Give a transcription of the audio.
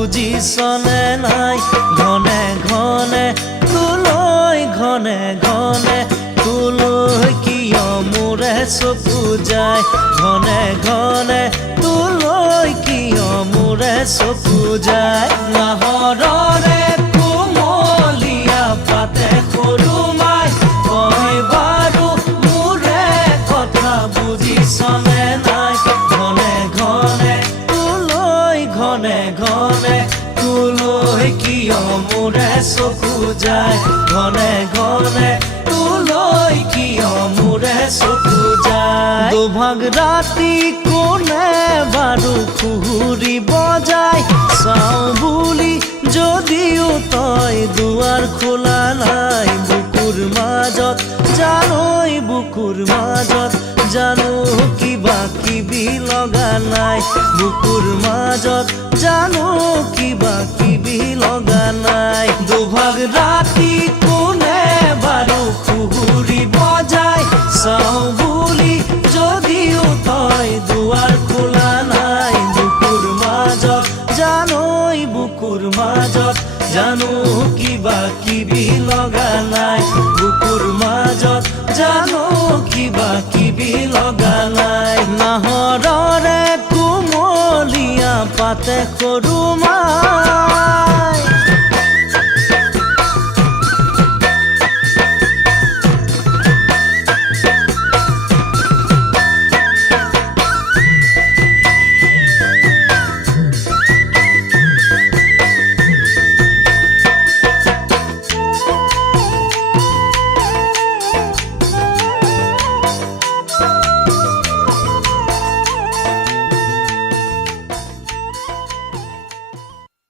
বুজিছনে নাই ঘনে ঘনে তোলৈ ঘনে ঘনে তোলৈ কিয় মোৰে চকু যায় ঘনে ঘনে তোলৈ কিয় মোৰে চকু যায় নাহৰৰে কোমলীয়া পাতে সৰু মাই কয় বাৰু মোৰে কথা বুজিছনে নাই ঘনে ঘনে তোলৈ ঘনে ঘনে তোলৈ কিয় মোৰে চকু যায় ঘনে ঘনে তোলৈ কিয় মোৰে চকু যায় দুভাগ ৰাতি কোনে বাৰু খুহুৰি বজাই চাওঁ বুলি যদিও তই দুৱাৰ খোলা নাই বুকুৰ মাজত জানৈ বুকুৰ মাজত জানো কিবা কিবি লগা নাই বুকুৰ মাজত জানো কিবা কিবি লগা নাই দুভাগ ৰাতি কোনে বাৰু খুহুৰি বজাই চাওঁ বুলি যদিও তই দুৱাৰ খোলা নাই বুকুৰ মাজত জানৈ বুকুৰ মাজত জানো কিবা কিবি লগা নাই বুকুৰ মাজত জানো কিবা কিবি লগা নাই নাহৰৰে কোমলীয়া পাতে সৰু মাই